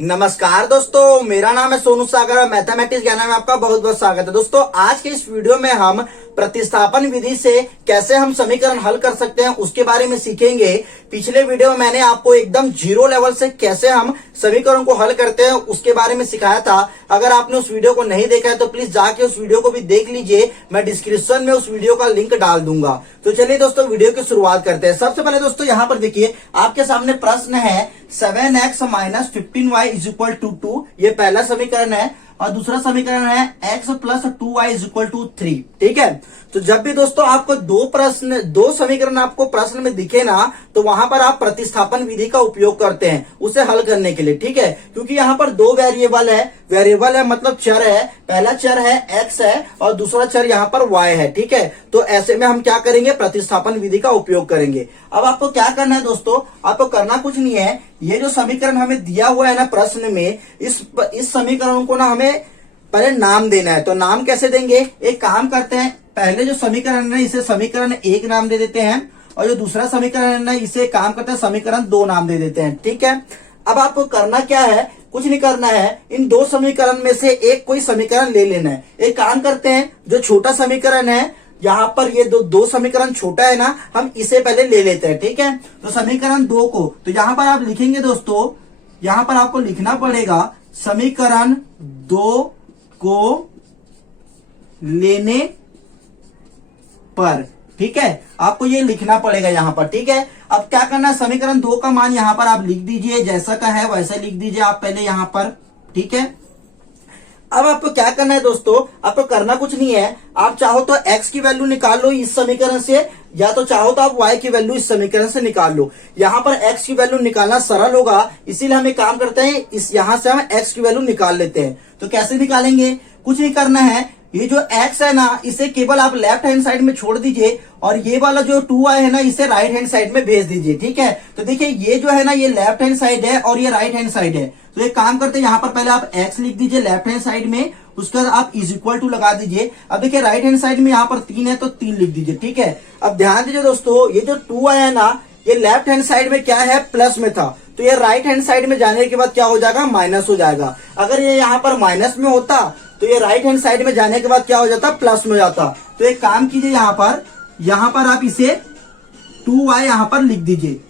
नमस्कार दोस्तों, मेरा नाम है सोनू सागर और मैथमेटिक्स ज्ञान में आपका बहुत बहुत स्वागत है। दोस्तों, आज के इस वीडियो में हम प्रतिस्थापन विधि से कैसे हम समीकरण हल कर सकते हैं उसके बारे में सीखेंगे। पिछले वीडियो में मैंने आपको एकदम जीरो लेवल से कैसे हम समीकरण को हल करते हैं उसके बारे में सिखाया था। अगर आपने उस वीडियो को नहीं देखा है तो प्लीज जाके उस वीडियो को भी देख लीजिए, मैं डिस्क्रिप्शन में उस वीडियो का लिंक डाल दूंगा। तो चलिए दोस्तों, वीडियो की शुरुआत करते हैं। सबसे पहले दोस्तों यहाँ पर देखिए, आपके सामने प्रश्न है 7x minus 15y is equal to 2। ये पहला समीकरण है और दूसरा समीकरण है x plus 2y is equal to 3। ठीक है, तो जब भी दोस्तों आपको दो समीकरण आपको प्रश्न में दिखे ना, तो वहां पर आप प्रतिस्थापन विधि का उपयोग करते हैं उसे हल करने के लिए। ठीक है, क्योंकि यहाँ पर दो वेरिएबल है मतलब चर है। पहला चर है x है और दूसरा चर यहाँ पर y है। ठीक है, तो ऐसे में हम क्या करेंगे, प्रतिस्थापन विधि का उपयोग करेंगे। अब आपको क्या करना है दोस्तों, आपको करना कुछ नहीं है। ये जो समीकरण हमें दिया हुआ है ना प्रश्न में, इस समीकरण को ना हमें पहले नाम देना है। तो नाम कैसे देंगे, एक काम करते हैं, पहले जो समीकरण है इसे समीकरण 1 नाम दे देते हैं और जो दूसरा समीकरण है इसे काम करते हैं समीकरण 2 नाम दे देते हैं। ठीक है, अब आपको करना क्या है, कुछ नहीं करना है, इन दो समीकरण में से एक कोई समीकरण ले लेना है। एक काम करते हैं, जो छोटा समीकरण है यहाँ पर, ये दो समीकरण छोटा है ना, हम इसे पहले ले लेते हैं। ठीक है, तो समीकरण 2 को तो यहाँ पर आप लिखेंगे दोस्तों, यहाँ पर आपको लिखना पड़ेगा समीकरण 2 को लेने पर। ठीक है, आपको ये लिखना पड़ेगा यहाँ पर। ठीक है, अब क्या करना है, समीकरण 2 का मान यहाँ पर आप लिख दीजिए, जैसा का है वैसा लिख दीजिए आप पहले यहाँ पर। ठीक है, अब आपको क्या करना है दोस्तों, आपको करना कुछ नहीं है। आप चाहो तो x की वैल्यू निकाल लो इस समीकरण से, या तो चाहो तो आप y की वैल्यू इस समीकरण से निकाल लो। यहाँ पर x की वैल्यू निकालना सरल होगा, इसीलिए हम एक काम करते हैं, इस यहाँ से हम x की वैल्यू निकाल लेते हैं। तो कैसे निकालेंगे, कुछ नहीं करना है, ये जो x है ना इसे केवल आप लेफ्ट हैंड साइड में छोड़ दीजिए और ये वाला जो 2y है ना इसे राइट हैंड साइड में भेज दीजिए। ठीक है, तो देखिए ये जो है ना ये लेफ्ट हैंड साइड है और ये राइट हैंड साइड है। तो एक काम करते हैं, यहाँ पर पहले आप x लिख दीजिए लेफ्ट हैंड साइड में, उसके बाद आप इज इक्वल टू लगा दीजिए। अब देखिए राइट हैंड साइड में यहाँ पर 3 है तो 3 लिख दीजिए। ठीक है, अब ध्यान दीजिए दोस्तों, ये जो 2y है ना ये लेफ्ट हैंड साइड में क्या है, प्लस में था, तो ये राइट हैंड साइड में जाने के बाद क्या हो जाएगा, माइनस हो जाएगा। अगर ये यहाँ पर माइनस में होता तो ये राइट हैंड साइड में जाने के बाद क्या हो जाता, प्लस में जाता। तो एक काम कीजिए, यहाँ पर आप इसे 2y यहाँ पर लिख दीजिए।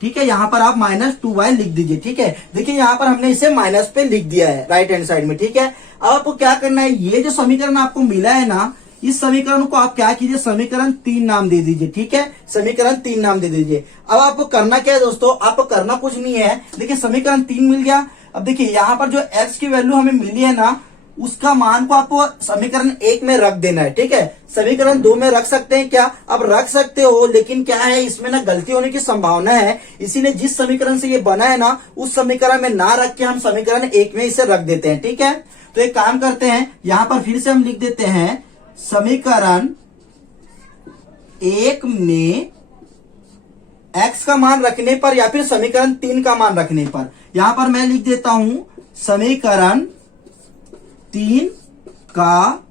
ठीक है, यहाँ पर आप माइनस 2y लिख दीजिए। ठीक है, देखिए यहाँ पर हमने इसे माइनस पे लिख दिया है राइट हैंड साइड में। ठीक है, अब आपको क्या करना है, ये जो समीकरण आपको मिला है ना, इस समीकरण को आप क्या कीजिए, समीकरण 3 नाम दे दीजिए। ठीक है, समीकरण 3 नाम दे दीजिए। अब आपको करना क्या है दोस्तों, आपको करना कुछ नहीं है। देखिए समीकरण 3 मिल गया। अब देखिए यहाँ पर जो x की वैल्यू हमें मिली है ना, उसका मान को आपको समीकरण 1 में रख देना है। ठीक है, समीकरण 2 में रख सकते हैं क्या, अब रख सकते हो, लेकिन क्या है इसमें ना गलती होने की संभावना है, इसीलिए जिस समीकरण से ये बना है ना उस समीकरण में ना रख के हम समीकरण 1 में इसे रख देते हैं। ठीक है, तो एक काम करते हैं, यहाँ पर फिर से हम लिख देते हैं समीकरण 1 में x का मान रखने पर या फिर समीकरण 3 का मान रखने पर, यहां पर मैं लिख देता हूं समीकरण 3 का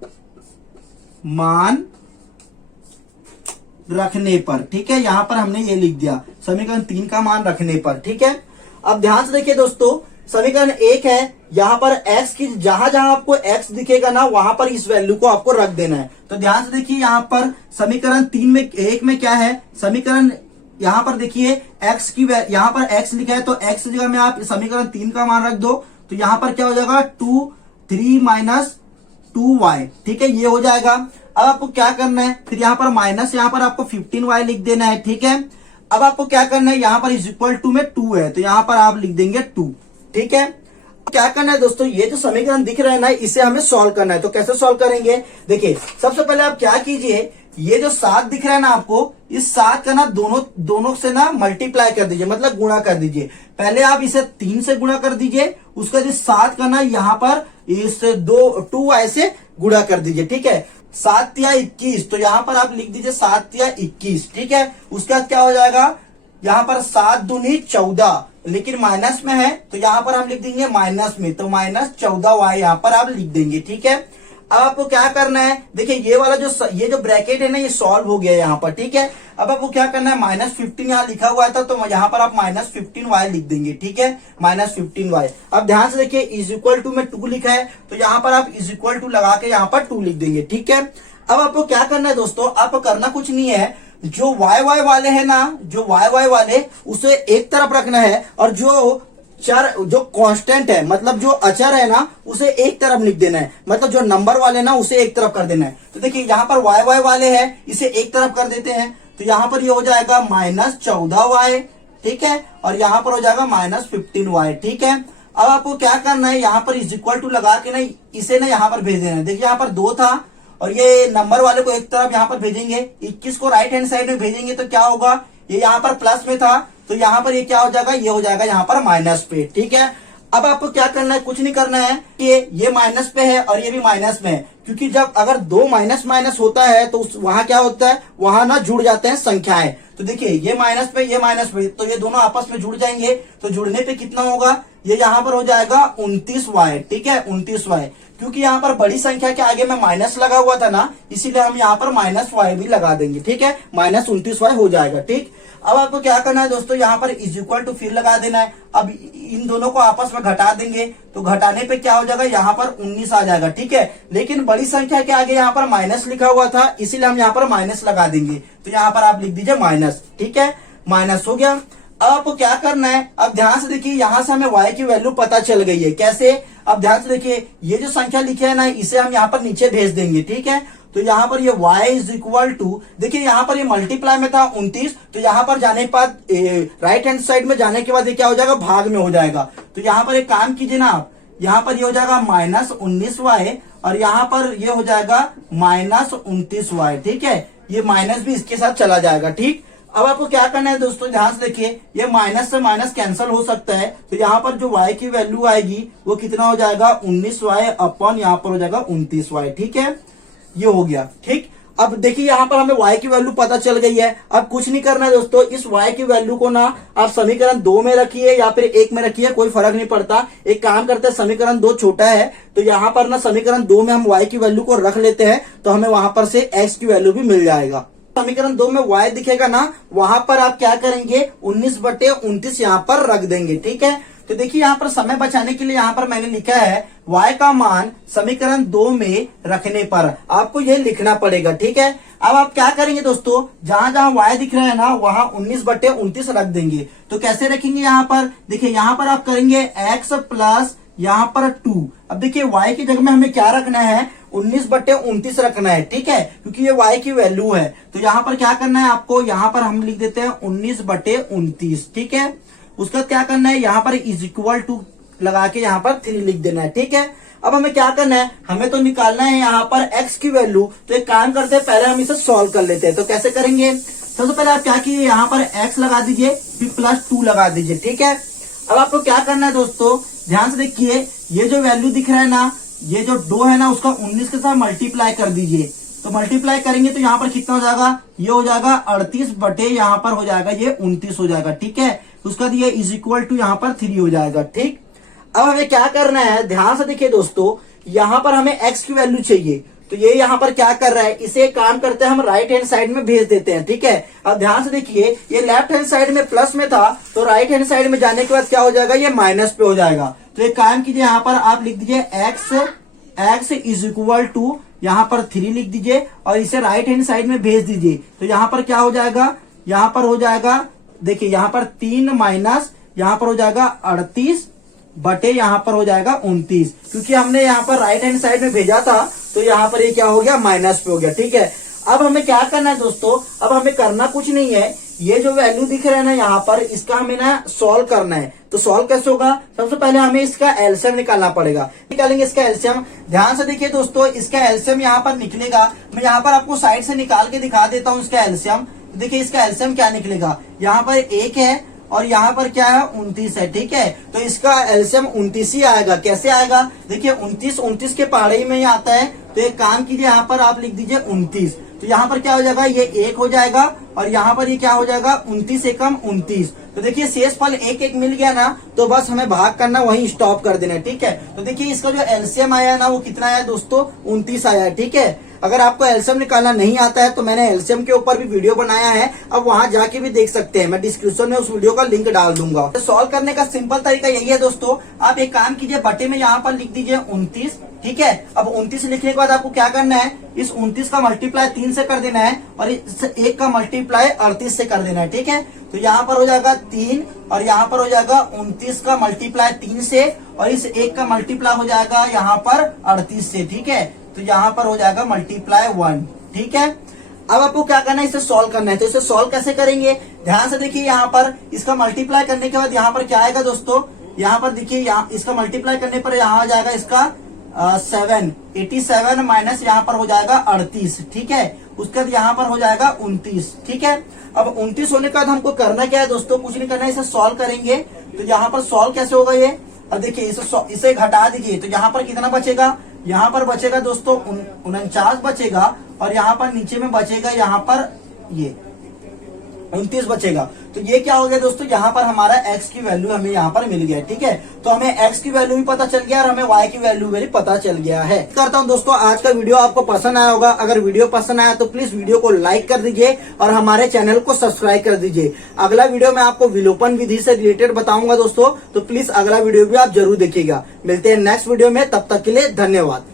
मान रखने पर। ठीक है, यहां पर हमने ये लिख दिया समीकरण 3 का मान रखने पर। ठीक है, अब ध्यान से देखिए दोस्तों, समीकरण 1 है, यहाँ पर x की जहां जहां आपको x दिखेगा ना वहां पर इस वैल्यू को आपको रख देना है। तो ध्यान से देखिए, यहाँ पर समीकरण 3 में 1 में क्या है, समीकरण यहाँ पर देखिए x की यहाँ पर x लिखा है, तो x की जगह में आप समीकरण 3 का मान रख दो, तो यहाँ पर क्या हो जाएगा 3 माइनस 2y। ठीक है, ये हो जाएगा। अब आपको क्या करना है, फिर यहाँ पर माइनस, यहाँ पर आपको 15y लिख देना है। ठीक है, अब आपको क्या करना है, यहाँ पर इज इक्वल टू में 2 है तो यहाँ पर आप लिख देंगे 2। ठीक है, क्या करना है दोस्तों, ये जो समीकरण दिख रहा है ना इसे हमें सॉल्व करना है। तो कैसे सॉल्व करेंगे, देखिए सबसे पहले आप क्या कीजिए, ये जो 7 दिख रहा है ना आपको, इस 7 का ना दोनों से ना मल्टीप्लाई कर दीजिए, मतलब गुणा कर दीजिए। पहले आप इसे 3 से गुणा कर दीजिए, उसके बाद 7 का ना यहाँ पर इस 2y से गुणा कर दीजिए। ठीक है, 7 या 21, तो यहाँ पर आप लिख दीजिए 7 या 21। ठीक है, उसके बाद क्या हो जाएगा, यहाँ पर 7 दूनी 14, लेकिन माइनस में है तो यहाँ पर हम लिख देंगे माइनस में, तो माइनस 14y यहाँ पर आप लिख देंगे। ठीक है, अब आपको क्या करना है, देखिए ये वाला ये जो ब्रैकेट है ना ये सॉल्व हो गया यहाँ पर। ठीक है, अब आपको क्या करना है, -15 यहाँ लिखा हुआ था तो यहाँ पर आप -15y लिख देंगे, ठीक है, -15y। अब ध्यान से देखिए इज इक्वल टू में 2 लिखा है तो यहाँ पर आप इज इक्वल टू लगा के यहाँ पर 2 लिख देंगे, ठीक है। अब आपको क्या करना है दोस्तों, आपको करना कुछ नहीं है, जो y वाले है ना, जो y वाले उसे एक तरफ रखना है और जो कांस्टेंट है मतलब जो अचर है ना उसे एक तरफ लिख देना है, मतलब जो नंबर वाले ना उसे एक तरफ कर देना है। तो देखिए यहाँ पर y वाले हैं इसे एक तरफ कर देते हैं तो यहाँ पर ये हो जाएगा -14y, ठीक है, और यहाँ पर हो जाएगा -15y, ठीक है। अब आपको क्या करना है, यहाँ पर इज इक्वल टू लगा के ना इसे ना यहाँ पर भेज देना है। देखिए यहाँ पर 2 था और ये नंबर वाले को एक तरफ यहाँ पर भेजेंगे, 21 को राइट हैंड साइड में भेजेंगे तो क्या होगा, ये यहाँ पर प्लस में था तो यहाँ पर ये क्या हो जाएगा, ये हो जाएगा यहाँ पर माइनस पे, ठीक है। अब आपको क्या करना है, कुछ नहीं करना है, ये माइनस पे है और ये भी माइनस में है, क्योंकि जब अगर 2 माइनस माइनस होता है तो वहां क्या होता है, वहां ना जुड़ जाते हैं संख्याएं। तो देखिए ये माइनस पे ये माइनस पे तो ये दोनों आपस में जुड़ जाएंगे, तो जुड़ने पे कितना होगा, ये यहाँ पर हो जाएगा 29y, ठीक है, 29y। क्योंकि यहाँ पर बड़ी संख्या के आगे में माइनस लगा हुआ था ना, इसीलिए हम यहाँ पर -y भी लगा देंगे, ठीक है, -29y हो जाएगा, ठीक। अब आपको क्या करना है दोस्तों, यहाँ पर इज इक्वल टू फिर लगा देना है। अब इन दोनों को आपस में घटा देंगे तो घटाने पे क्या हो जाएगा, यहाँ पर 19 आ जाएगा, ठीक है। लेकिन बड़ी संख्या के आगे यहाँ पर माइनस लिखा हुआ था इसीलिए हम यहाँ पर माइनस लगा देंगे, तो यहाँ पर आप लिख दीजिए माइनस, ठीक है, माइनस हो गया। अब आपको क्या करना है, अब ध्यान से देखिए यहाँ से हमें y की वैल्यू पता चल गई है, कैसे, अब ध्यान से देखिए ये जो संख्या लिखी है ना इसे हम यहाँ पर नीचे भेज देंगे, ठीक है। तो यहाँ पर ये y इज इक्वल टू, देखिए यहाँ पर ये मल्टीप्लाई में था 29, तो यहाँ पर जाने के बाद राइट हैंड साइड में जाने के बाद ये क्या हो जाएगा, भाग में हो जाएगा। तो यहाँ पर एक काम कीजिए ना आप, यहाँ पर ये हो जाएगा -19y और यहाँ पर ये हो जाएगा -29y, ठीक है, ये माइनस भी इसके साथ चला जाएगा, ठीक। अब आपको क्या करना है दोस्तों, ध्यान से देखिए ये माइनस से माइनस कैंसिल हो सकता है, तो यहाँ पर जो y की वैल्यू आएगी वो कितना हो जाएगा, 19y अपॉन यहाँ पर हो जाएगा 29y, ठीक है, ये हो गया, ठीक। अब देखिए यहाँ पर हमें y की वैल्यू पता चल गई है। अब कुछ नहीं करना है दोस्तों, इस y की वैल्यू को ना आप समीकरण 2 में रखिए या फिर 1 में रखिए, कोई फर्क नहीं पड़ता। एक काम करते हैं, समीकरण 2 छोटा है तो यहाँ पर ना समीकरण 2 में हम y की वैल्यू को रख लेते हैं तो हमें वहां पर से x की वैल्यू भी मिल जाएगा। समीकरण 2 में y दिखेगा ना, वहां पर आप क्या करेंगे, 19/29 यहाँ पर रख देंगे, ठीक है। तो देखिए यहाँ पर समय बचाने के लिए यहाँ पर मैंने लिखा है y का मान समीकरण 2 में रखने पर आपको ये लिखना पड़ेगा, ठीक है। अब आप क्या करेंगे दोस्तों, जहां जहां y दिख रहा है ना वहां 19/29 रख देंगे। तो कैसे रखेंगे, यहाँ पर देखिए यहाँ पर आप करेंगे x प्लस यहाँ पर 2। अब देखिए y की जगह में हमें क्या रखना है, 19/29 रखना है, ठीक है, क्योंकि ये y की वैल्यू है। तो यहाँ पर क्या करना है आपको, यहाँ पर हम लिख देते हैं 19/29, ठीक है। उसका क्या करना है, यहाँ पर इज इक्वल टू लगा के यहाँ पर 3 लिख देना है, ठीक है। अब हमें क्या करना है, हमें तो निकालना है यहाँ पर x की वैल्यू। तो एक काम करते हैं, पहले हम इसे सॉल्व कर लेते हैं। तो कैसे करेंगे, सबसे पहले आप क्या कीजिए, यहाँ पर x लगा दीजिए फिर +2 लगा दीजिए, ठीक है। अब आपको क्या करना है दोस्तों, ध्यान से देखिए ये जो वैल्यू दिख रहा है ना, ये जो 2 है ना उसका 19 के साथ मल्टीप्लाई कर दीजिए। तो मल्टीप्लाई करेंगे तो यहाँ पर कितना हो जाएगा, ये हो जाएगा 38 बटे यहाँ पर हो जाएगा ये 29 हो जाएगा, ठीक है। उसका दिए इज इक्वल टू यहाँ पर 3 हो जाएगा, ठीक। अब हमें क्या करना है, ध्यान से देखिए दोस्तों, यहाँ पर हमें x की वैल्यू चाहिए। तो ये यहाँ पर क्या कर रहा है, इसे काम करते हैं हम राइट हैंड साइड में भेज देते हैं, ठीक है। अब ध्यान से देखिए ये लेफ्ट हैंड साइड में प्लस में था तो राइट हैंड साइड में जाने के बाद क्या हो जाएगा, ये माइनस पे हो जाएगा। तो एक काम कीजिए, यहाँ पर आप लिख दीजिए x इज इक्वल टू यहाँ पर 3 लिख दीजिए और इसे राइट हैंड साइड में भेज दीजिए। तो यहाँ पर क्या हो जाएगा, यहाँ पर हो जाएगा, देखिए यहाँ पर 3 माइनस यहाँ पर हो जाएगा 38 बटे यहाँ पर हो जाएगा 29, क्योंकि हमने यहाँ पर राइट हैंड साइड में भेजा था तो यहाँ पर ये क्या हो गया, माइनस पे हो गया, ठीक है। अब हमें क्या करना है दोस्तों, अब हमें करना कुछ नहीं है, ये जो वैल्यू दिख रहा है ना यहाँ पर, इसका हमें ना सॉल्व करना है। तो सॉल्व कैसे होगा, सबसे पहले हमें इसका एलसीएम निकालना पड़ेगा। निकालेंगे इसका एलसीएम, ध्यान से देखिए दोस्तों, इसका एलसीएम यहाँ पर निकलेगा। मैं यहाँ पर आपको साइड से निकाल के दिखा देता हूँ इसका एलसीएम। देखिए इसका एलसीएम क्या निकलेगा, यहाँ पर 1 है और यहाँ पर क्या है 29 है, ठीक है। तो इसका एलसीएम 29 ही आएगा। कैसे आएगा, देखिए 29 के पहाड़ी में ही आता है। तो एक काम कीजिए, यहाँ पर आप लिख दीजिए 29। तो यहाँ पर क्या हो जाएगा, ये 1 हो जाएगा और यहाँ पर ये क्या हो जाएगा 29 एकम 29। तो देखिए शेष फल 1 मिल गया ना, तो बस हमें भाग करना, वहीं स्टॉप कर देना है, ठीक है। तो देखिए इसका जो एलसीएम आया ना वो कितना आया दोस्तों, 29 आया है, ठीक है। अगर आपको एलसीएम निकालना नहीं आता है तो मैंने एलसीएम के ऊपर भी वीडियो बनाया है, अब वहां जाके भी देख सकते हैं, मैं डिस्क्रिप्शन में उस वीडियो का लिंक डाल दूंगा। तो सॉल्व करने का सिंपल तरीका यही है दोस्तों, आप एक काम कीजिए, बटे में यहाँ पर लिख दीजिए 29, ठीक है। अब 29 लिखने के बाद आपको क्या करना है, इस 29 का मल्टीप्लाई 3 से कर देना है और इस 1 का मल्टीप्लाई 38 से कर देना है, ठीक है। तो यहाँ पर हो जाएगा 3 और यहाँ पर हो जाएगा 29 का मल्टीप्लाई 3 से और इस 1 का मल्टीप्लाई हो जाएगा यहाँ पर 38 से, ठीक है। तो यहाँ पर हो जाएगा मल्टीप्लाई 1, ठीक है। अब आपको क्या करना है, इसे सॉल्व करना है। तो इसे सॉल्व कैसे करेंगे, ध्यान से देखिए, यहाँ पर इसका मल्टीप्लाई करने के बाद यहाँ पर क्या आएगा दोस्तों, यहाँ पर देखिए, यहाँ इसका मल्टीप्लाई करने पर यहाँ आ जाएगा इसका 87 माइनस यहाँ पर हो जाएगा 38, ठीक है। उसके बाद यहाँ पर हो जाएगा 29, ठीक है। अब 29 होने के बाद हमको करना क्या है दोस्तों, कुछ नहीं करना है, इसे सॉल्व करेंगे। तो यहाँ पर सॉल्व कैसे होगा ये, अब देखिए इसे घटा दीजिए, तो यहाँ पर कितना बचेगा, यहाँ पर बचेगा दोस्तों 49 बचेगा और यहाँ पर नीचे में बचेगा यहाँ पर ये 29 बचेगा। तो ये क्या हो गया दोस्तों, यहाँ पर हमारा x की वैल्यू हमें यहाँ पर मिल गया, ठीक है। तो हमें x की वैल्यू भी पता चल गया और हमें y की वैल्यू भी पता चल गया है। करता हूँ दोस्तों, आज का वीडियो आपको पसंद आया होगा। अगर वीडियो पसंद आया तो प्लीज वीडियो को लाइक कर दीजिए और हमारे चैनल को सब्सक्राइब कर दीजिए। अगला वीडियो में आपको विलोपन विधि से रिलेटेड बताऊंगा दोस्तों, तो प्लीज अगला वीडियो भी आप जरूर देखिएगा। मिलते हैं नेक्स्ट वीडियो में, तब तक के लिए धन्यवाद।